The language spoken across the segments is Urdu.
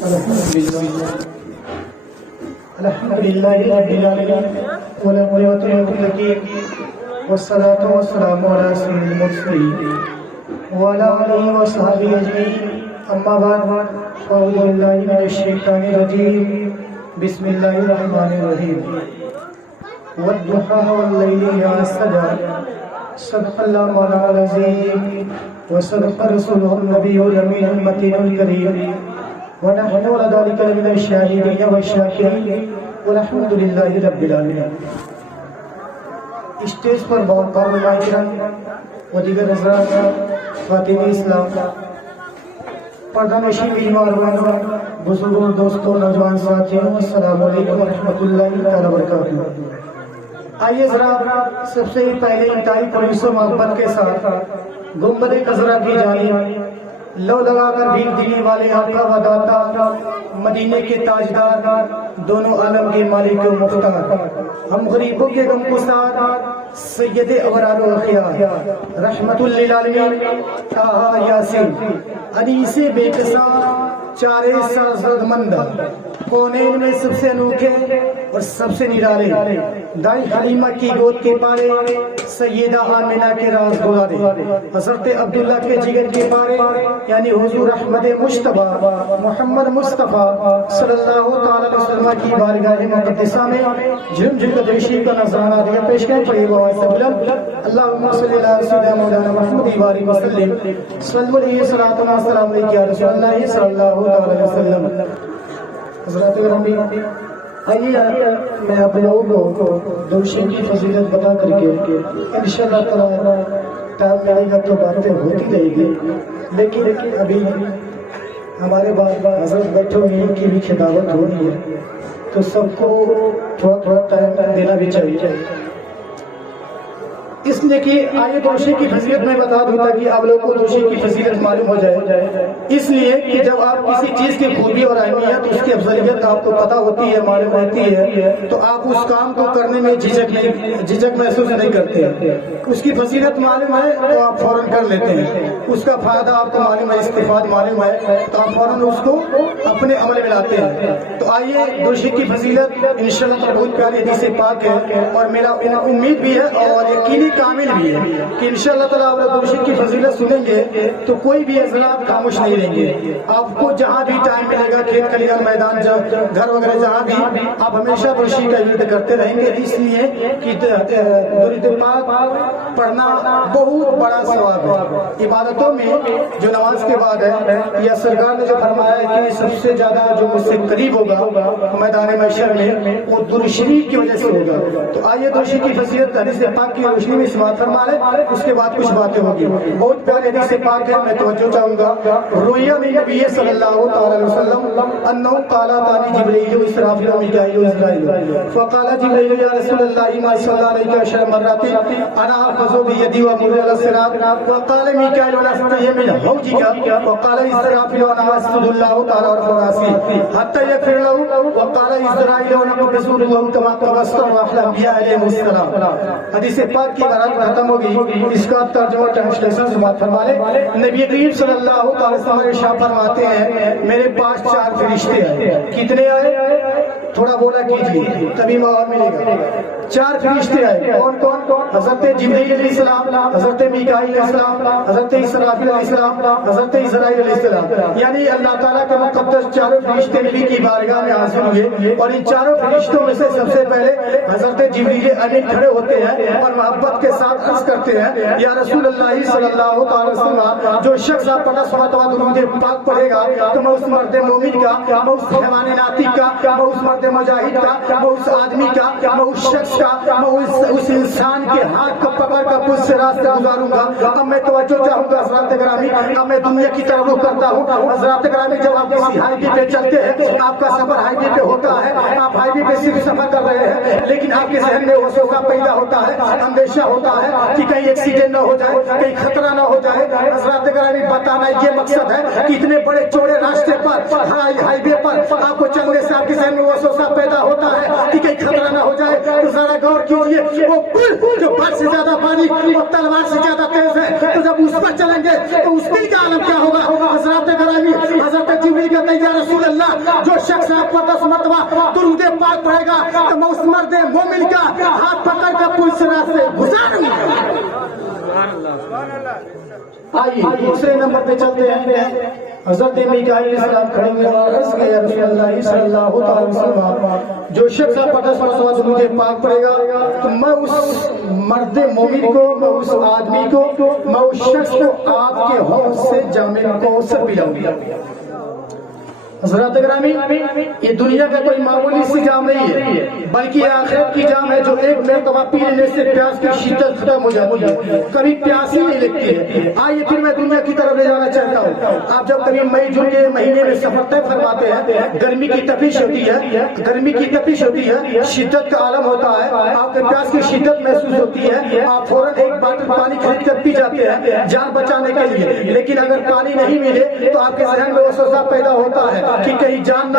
الحمدللہ رب العالمین والعاقبۃ للمتقین والصلاة والسلام علی سید المرسلین وعلی آلہ وصحبہ اجمعین، اما بعد فاعوذ باللہ من الشیطان الرجیم، بسم اللہ الرحمن الرحیم، والضحیٰ واللیل اذا سجی، صدق اللہ مولانا العظیم وصدق رسولہ النبی الامین المتین الکریم، ونحن على ذلك من الشاهدين والشاكرين والحمد لله رب العالمين۔ اسٹیج پر باوقار علماء کرام و دیگر حضرات، خواتین اسلام، پردہ نشین بیماران، بزرگوں، دوستوں، نوجوان ساتھیوں، السلام علیکم ورحمۃ اللہ وبرکاتہ۔ آئیے ذرا سب سے پہلے انتہائی پرمس و محبت کے ساتھ گنبد خضرا کی جانب لو لگا کر بھیک دینے والے آقا و داتا، مدینے کے تاجدار، دونوں عالم کے مالک و مختار، ہم غریبوں کے غم گسار، سید ابرار و اخیار، رحمت للعالمین طٰہٰ یاسین، انیس بے قصار، چارے سرزد مند، کونین میں سب سے انوکھے اور سب سے نرالے، دائی حلیمہ کی گود کے پارے، سیدہ آمنہ کے راز گزارے، حضرت عبداللہ کے جگر کے پارے، یعنی حضور احمد مجتبیٰ محمد مصطفیٰ صلی اللہ تعالی علیہ وسلم کی بارگاہ مقدسہ میں جھم جھم تشریف کا نذرانہ دیا پیش کریں۔ پڑھیے اللہم صلی اللہ علیہ سیدنا مولانا محمد وآلہ وسلم، صلی علیہ صلاۃ و سلام علیہ یا رسول اللہ صلی اللہ تعالی علیہ وسلم۔ حضرات گرامی، آئیے میں آپ لوگوں کو دوشی کی فضیلت بتا کر کے انشاءاللہ تعالی ٹائم ملے گا تو باتیں ہوتی رہے گی، لیکن ابھی ہمارے بعد حضرت بیٹھے ہوئے ان کی بھی خطابت ہو رہی ہے، تو سب کو تھوڑا تھوڑا ٹائم دینا بھی چاہیے، اس لیے کہ آئیے دوشی کی فضیلت میں بتا دوں تاکہ آپ لوگوں کو دوشی کی فضیلت معلوم ہو جائے۔ اس لیے کہ جب آپ کسی چیز کی خوبی اور اہمیت، اس کی افضلیت آپ کو پتہ ہوتی ہے، معلوم ہوتی ہے، تو آپ اس کام کو کرنے میں جھجک محسوس نہیں کرتے۔ اس کی فضیلت معلوم ہے تو آپ فوراً کر لیتے ہیں، اس کا فائدہ آپ کو معلوم ہے، استفاد معلوم ہے تو آپ فوراً اس کو اپنے عمل میں لاتے ہیں۔ تو آئیے دوشی کی فضیلت انشاءاللہ بہت پیاری حدیث پاک ہے، اور میرا امید بھی ہے اور یقینی کامل بھی ہے کہ انشاءاللہ تعالیٰ آپ دوشی کی فضیلت سنیں گے تو کوئی بھی حضرات خاموش نہیں رہیں گے۔ آپ کو جہاں بھی ٹائم ملے گا، کھیت کھلیان، میدان، گھر وغیرہ، جہاں بھی آپ ہمیشہ دوشی کا ورد کرتے رہیں گے، اس لیے کہ درود پاک پڑھنا بہت بڑا ثواب ہے عبادتوں میں۔ جو نماز کے بعد ہے، یا سرکار نے جو فرمایا ہے کہ سب سے زیادہ جو مجھ سے قریب ہوگا میدان محشر میں، وہ درود شریف کی وجہ سے ہوگا۔ تو آئیے دوشی کی فضیلت حدیث پاک کی روشنی میں سماعت فرما لیں، اس کے بعد کچھ باتیں ہوگی۔ بہت پیاری حدیث پاک ہے، میں توجہ چاہوں گا۔ رویا من نبی صلی اللہ تعالی علیہ وسلم انہ قال اتانی جبرائیل و اسرافیل و میکائیل و اسرائیل فقال جبرائیل یا رسول اللہ ما صلی اللہ علیہ عشر مرات انا اخذ بیدی وامر علی الصراط وقال میکائیل لست من حوجک وقال اسرافیل انا اسجد اللہ تعالی ورفع راسي حتى يغفر له وقال اسرائیل انا بزور الله كما قبضت الانبیاء علیہم السلام۔ حدیث پاک کی عبارت ختم ہوگی، اس کا ترجمہ ٹرانسلیشن سماعت فرما لیں۔ نبی کریم صلی اللہ علیہ وسلم ارشاد فرماتے ہیں میرے پاس 4 فرشتے آئے۔ کتنے آئے؟ تھوڑا بولا کیجیے تبھی موقع ملے گا۔ 4 فرشتے آئے، کون کون؟ حضرت جبرائیل علیہ السلام، حضرت میکائیل علیہ السلام، حضرت اسرافیل علیہ السلام، حضرت اسرائیل علیہ السلام۔ یعنی اللہ تعالیٰ کے مقدس 4 فرشتے نبی کی بارگاہ میں حاضر ہوئے، اور ان 4 فرشتوں میں سے سب سے پہلے حضرت جبرائیل امین کھڑے ہوتے ہیں اور محبت کے ساتھ عرض کرتے ہیں یا رسول اللہ صلی اللہ تعالی وسلم، جو شخص آپ پر درود پاک پڑھے گا تو میں اس مرد مومن کا، میں اس حیوان ناطق کا، میں اس مرد مجاہد کا، میں اس آدمی کا، میں اس شخص کا، میں اس انسان کے ہاتھ کو پکڑ کر پوچھ سے راستے گزاروں گا۔ اب میں توجہ چاہوں گا حضرات گرامی، اب میں دنیا کی طرف رخ کرتا ہوں۔ حضرات گرامی، جب آپ کسی ہائی وے پہ چلتے ہیں، آپ کا سفر ہائی وے پہ ہوتا ہے، آپ ہائی وے پہ صرف سفر کر رہے ہیں، لیکن آپ کے ذہن میں وسوسہ پیدا ہوتا ہے، اندیشہ ہوتا ہے کہ کہیں ایکسیڈنٹ نہ ہو جائے، کہیں خطرہ نہ ہو جائے۔ حضرات گرامی، بتانا یہ مقصد ہے کہ اتنے بڑے چوڑے راستے پر، ہائی وے پر آپ کو چلنے سے آپ کے ذہن میں وسوسہ پیدا ہوتا ہے کہ کہیں خطرہ نہ ہو جائے۔ تو ذرا غور کیجیے وہ پل جو برف سے زیادہ پانی اور تلوار سے زیادہ تیز ہے، تو جب اس پر چلیں گے تو اس دل کا عالم کیا ہوگا؟ حضرات گرامی، حضرت جبریل کہتے ہیں یا رسول اللہ، جو شخص آپ کو 10 مرتبہ درود پاک پڑھے گا تو میں اس مرد مومن کا ہاتھ پکڑ کر پل سے راستے گزاروں گا۔ آئیے دوسرے نمبر پہ چلتے ہیں۔ حضرت میکائیل علیہ السلام کھڑے ہوئے اور عرض کیا یا رسول اللہ صلی اللہ تعالی وسلم، جو شخص آپ پر 10 مرتبہ درود پاک پڑھے گا تو میں اس مرد مومن کو، میں اس آدمی کو، میں اس شخص کو آپ کے حوض سے جام کوثر پلاؤں گا۔ حضرات گرامی، یہ دنیا کا کوئی معمولی سی جام نہیں ہے، بلکہ آخرت کی جام ہے جو ایک مرتبہ پی لینے سے پیاس کی شدت ختم ہو جاتی ہے، کبھی پیاس ہی نہیں لگتی ہے۔ آئیے پھر میں دنیا کی طرف لے جانا چاہتا ہوں۔ آپ جب کبھی مئی جون کے مہینے میں سفر طے فرماتے ہیں، گرمی کی تپش ہوتی ہے، گرمی کی تپش ہوتی ہے، شدت کا عالم ہوتا ہے، آپ کے پیاس کی شدت محسوس ہوتی ہے، آپ فوراً ایک باٹل پانی خرید کر پی جاتے ہیں جان بچانے کے لیے۔ لیکن اگر پانی نہیں ملے تو آپ کے ذہن میں وسوسہ پیدا ہوتا ہے کہ کہیں جان نہ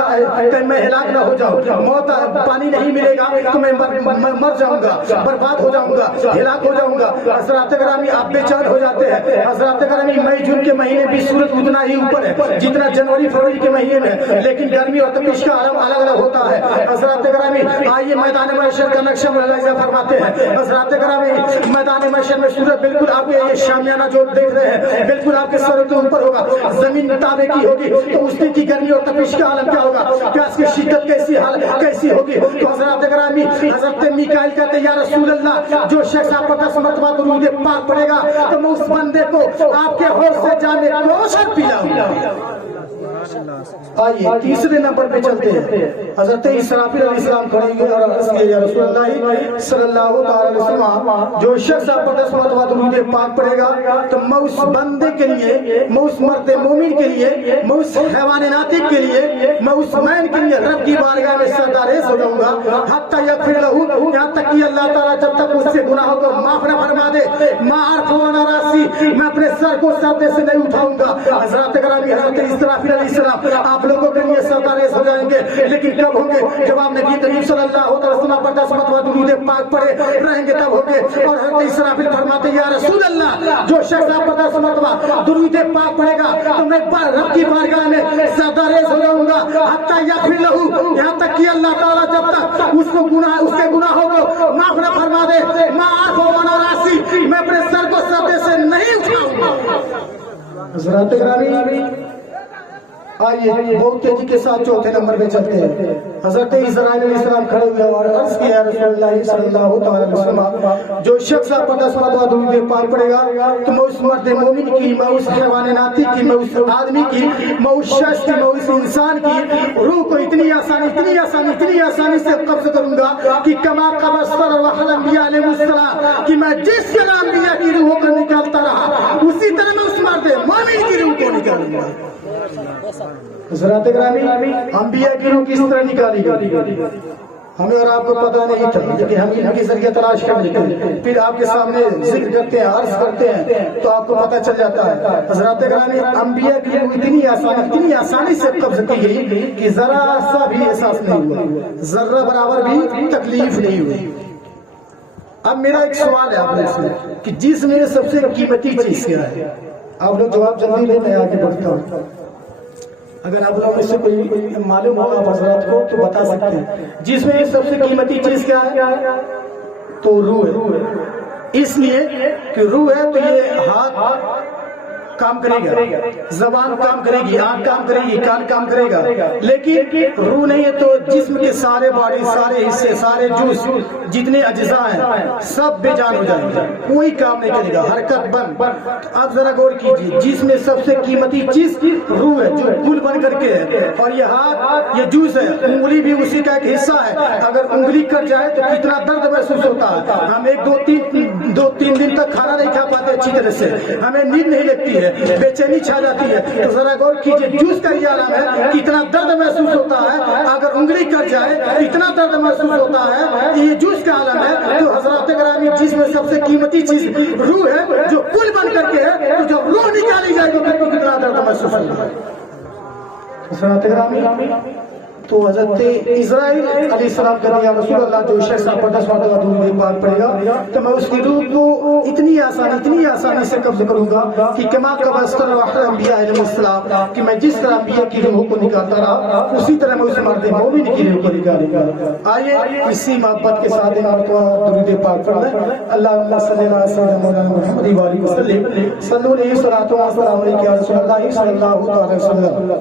کہیں میں ہلاک نہ ہو جاؤں، موت پانی نہیں ملے گا تو میں مر جاؤں گا، برباد ہو جاؤں گا، ہلاک ہو جاؤں گا۔ حضرات گرامی، آپ بے چین ہو جاتے ہیں۔ حضرات گرامی، مئی جون کے مہینے بھی سورج اتنا ہی اوپر ہے جتنا جنوری فروری کے مہینے میں، لیکن گرمی اور تپش کا عالم الگ الگ ہوتا ہے۔ حضرات گرامی، آئیے میدان محشر کا نقشہ ملاحظہ فرماتے ہیں۔ حضرات گرامی، میدان محشر میں سورج بالکل آپ کے یہ شامیانہ جو دیکھ رہے ہیں بالکل آپ کے سروں کے اوپر ہوگا، زمین تابے کی ہوگی، تو اس دن کی گرمی اور تپش کا عالم کیا ہوگا، پیاس کی شدت کیسی ہوگی۔ تو حضرات گرامی، حضرت میکائیل کہتے ہیں یا رسول اللہ، جو شخص آپ کو 10 مرتبہ درود پاک پڑھے گا تو میں اس بندے کو آپ کے حوض سے جام کوثر پلاؤں گا۔ آئیے تیسرے نمبر پہ چلتے ہیں۔ حضرت اسرافیل علیہ السلام کھڑے ہوئے اور عرض کیا یا رسول اللہ صلی اللہ تعالی وسلم، جو شخص آپ کو 10 مرتبہ درود پاک پڑھے گا تو میں اس بندے کے لیے، میں اس مرد مومن کے لیے، میں اس حیوان ناطق کے لیے، میں اس مین کے لیے رب کی بارگاہ میں سرداریز ہو جاؤں گا، حتی یغفر لہو، یہاں تک کہ اللہ تعالیٰ جب تک اس سے گناہوں کو معاف نہ فرما دے، ما ارفع وانا راسی، میں اپنے سر کو سردے سے نہیں اٹھاؤں گا۔ حضرات گرامی، حضرت اسرافیل علیہ السلام آپ لوگوں کے لیے سرداریز ہو جائیں گے، لیکن کب ہوں گے؟ جب آپ نبی کریم صلی اللہ علیہ وسلم پر 10 مرتبہ درود پاک پڑھے رہیں گے تب ہوں گے۔ اور حضرت اسرافیل فرماتے ہیں یا رسول اللہ، جو شخص آپ پر 10 مرتبہ درود پاک پڑھے گا تو میں رب کی بارگاہ میں سرداریز ہو جاؤں گا، حتی یغفر لہو، یہاں تک کہ اللہ تعالیٰ جب تک اس کے گناہوں کو معاف نہ فرما دے، ما ارفع وانا راسی، میں اپنے سر کو سردے سے نہیں اٹھاؤں گا۔ حضرات گرامی، آئیے بہت تیزی کے ساتھ چوتھے نمبر پہ چلتے ہیں۔ حضرت اسرائیل علیہ السلام کھڑے ہوئے اور عرض کیا یا رسول اللہ صلی اللہ تعالی وسلم، جو شخص آپ کو 10 مرتبہ درود پاک پڑھے گا تو میں اس مرد مومن کی، میں اس حیوان ناطق کی، میں اس آدمی کی، میں اس شخص کی، میں اس انسان کی روح کو اتنی آسانی سے قبض کروں گا کہ کما قبضت روح الانبیاء علیہ السلام، کہ میں جس طرح انبیاء کی روح کو نکالتا رہا اسی طرح میں اس مرد مومن کی روح کو نکالوں گا۔ حضرات گرامی، انبیاء کی روح کس طرح نکالی گئی ہمیں اور آپ کو پتا نہیں تھا، لیکن ہم ان کے ذریعے تلاش کر لیتے ہیں، پھر آپ کے سامنے ذکر کرتے ہیں، عرض کرتے ہیں تو آپ کو پتا چل جاتا ہے۔ حضرات گرامی، انبیاء کی روح اتنی آسانی سے قبض کی گئی کہ ذرا سا بھی احساس نہیں ہوا، ذرہ برابر بھی تکلیف نہیں ہوئی۔ اب میرا ایک سوال ہے آپ لوگ سے کہ جس میں سب سے قیمتی چیز کیا ہے؟ آپ لوگ جواب جلدی دیں، میں آگے بڑھتا ہوں۔ اگر آپ لوگوں میں سے کوئی معلوم ہو آپ حضرات کو تو بتا سکتے ہیں۔ جس میں سب سے قیمتی چیز کیا ہے؟ تو روح ہے۔ اس لیے کہ روح ہے تو یہ ہاتھ کام کرے گا، زبان کام کرے گی، آنکھ کام کرے گی، کان کام کرے گا، لیکن روح نہیں ہے تو جسم کے سارے باڈی، سارے حصے، سارے جوز، جتنے اجزاء ہیں سب بے جان ہو جائیں گے، کوئی کام نہیں کرے گا، حرکت بند۔ اب ذرا غور کیجیے، جس میں سب سے قیمتی چیز روح ہے جو گل بن کر کے ہے، اور یہ ہاتھ، یہ جوز ہے، انگلی بھی اسی کا ایک حصہ ہے، اگر انگلی کٹ جائے تو کتنا درد محسوس ہوتا ہے۔ ہم ایک دو تین دن تک کھانا نہیں کھا پاتے اچھی طرح سے، ہمیں نیند نہیں لگتی ہے، بے چینی چھا جاتی ہے۔ تو ذرا غور کیجیے، جوز کا یہ عالم ہے، کتنا درد محسوس ہوتا ہے، اگر انگلی کٹ جائے اتنا درد محسوس ہوتا ہے، یہ جوز کا عالم ہے۔ تو حضرات گرامی، جس میں سب سے قیمتی چیز روح ہے جو پل بن کر کے ہے، تو جب روح نکالی جائے گی تو کتنا درد محسوس ہوگا۔ حضرات گرامی، تو حضرت اسرائیل علیہ السلام کا یا رسول اللہ جو شخص پڑھا سواد کا درود پاک پڑھے گا تو میں اس کی روح کو اتنی آسانی سے قبض کروں گا کہ کما قبضت انبیاء علیہ السلام، کہ میں جس طرح انبیاء کی روح کو نکالتا رہا اسی طرح میں اس مرد مومن کی روح کو نکالوں گا۔ آئیے اسی محبت کے ساتھ مرتبہ درود پاک پڑھیں۔ اللہم صلی اللہ علیہ وسلم محمد و علیہ وسلم صلو علیہ الصلوۃ والسلام علیہ یا رسول اللہ صلی اللہ علیہ وسلم۔